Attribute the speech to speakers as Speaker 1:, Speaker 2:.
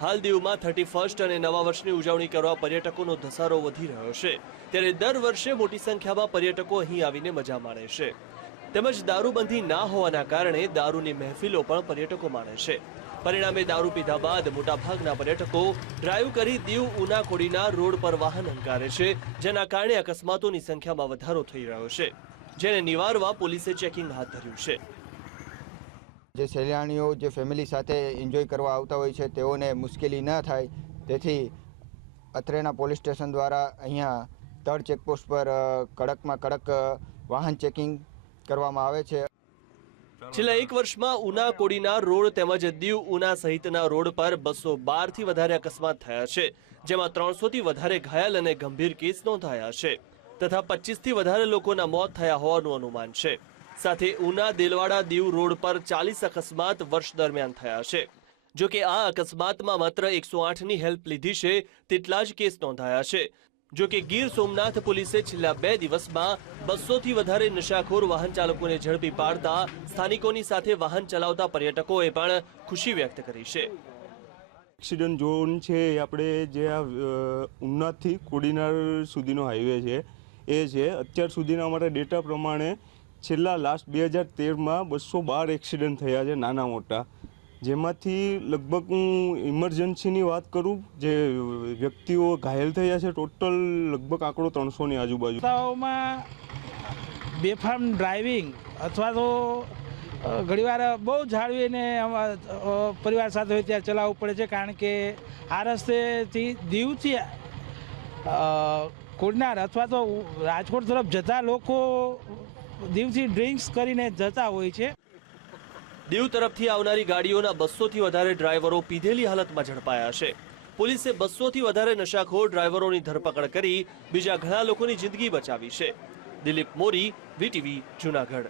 Speaker 1: હાલ દીવમાં thirty first અને નવા વર્ષની ઉજવણી કરવા પર્યટકોનો ધસારો વધી રહ્યો છે. ત્યારે દર વર્ષે મોટી સંખ્યામાં પર્યટકો અહીં આવીને મજા માણે છે. તેમજ દારૂબંધી ના હોવાના કારણે દારૂની મહેફિલો પણ પર્યટકો માણે છે. પરિણામે દારૂ પીધા બાદ મોટાભાગના પર્યટકો ડ્રાઈવ કરી દીવ ઉના કોડીના રોડ પર વાહન હંકારે છે, જેના કારણે અકસ્માતોની સંખ્યામાં વધારો થઈ રહ્યો છે. જેને નિવારવા પોલીસે ચેકિંગ હાથ ધર્યું છે.
Speaker 2: જે સહેલાણીઓ, જે ફેમિલી સાથે એન્જોય કરવા આવતા હોય છે, તેઓને મુશ્કેલી ન થાય. તેથી અત્રેના પોલીસ સ્ટેશન દ્વારા અહીંયા તળ ચેકપોસ્ટ પર કડકમાં કડક વાહન ચેકિંગ કરવામાં આવે છે.
Speaker 1: છેલ્લા એક વર્ષમાં ઉના કોડીના રોડ તેમજ દીવ ઉના સહિતના રોડ પર બસો બારથી વધારે અકસ્માત થયા છે, જેમાં ત્રણસોથી વધારે ઘાયલ અને ગંભીર કેસ નોંધાયા છે, તથા પચીસથી વધારે લોકોના મોત થયા હોવાનું અનુમાન છે. સાથે ઉના દેલવાડા દીવ રોડ પર ચાલીસ અકસ્માત વર્ષ દરમિયાન થયા છે. જો કે આ અકસ્માતમાં માત્ર એકસો આઠની હેલ્પ લીધી છે તેટલા જ કેસ નોંધાયા છે. જો કે ગીર સોમનાથ પોલીસે છેલ્લા બે દિવસમાં બસોથી વધારે નશાખોર વાહન ચાલકોને ઝડપી પાડતા સ્થાનિકોની સાથે વાહન ચલાવતા પર્યટકોએ પણ ખુશી વ્યક્ત કરી છે.
Speaker 3: એક્સિડન્ટ ઝોન છે આપણે જે આ અ, ઉન્નાથથી કોડીનાર સુધીનો હાઈવે છે એ છે. અત્યાર સુધીના અમારા ડેટા પ્રમાણે છેલ્લા લાસ્ટ બે હજાર તેરમાં બસો બાર એક્સિડન્ટ થયા છે નાના મોટા. જેમાંથી લગભગ હું ઇમરજન્સીની વાત કરું, જે વ્યક્તિઓ ઘાયલ થયા છે ટોટલ લગભગ આંકડો ત્રણસોની આજુબાજુ.
Speaker 4: બેફામ ડ્રાઇવિંગ અથવા તો ઘણીવાર બહુ જાળવીને પરિવાર સાથે હોય ત્યારે ચલાવવું પડે છે, કારણ કે આ રસ્તેથી દીવથી કોડનાર અથવા તો રાજકોટ તરફ જતા લોકો દીવથી ડ્રિંક્સ કરીને જતા હોય છે.
Speaker 1: દીવ તરફથી આવનારી ગાડીઓના બસોથી વધારે ડ્રાઈવરો પીધેલી હાલતમાં ઝડપાયા છે. પોલીસે બસોથી વધારે નશાખોર ડ્રાઈવરોની ધરપકડ કરી બીજા ઘણા લોકોની જિંદગી બચાવી છે. દિલીપ મોરી, વીટીવી જુનાગઢ.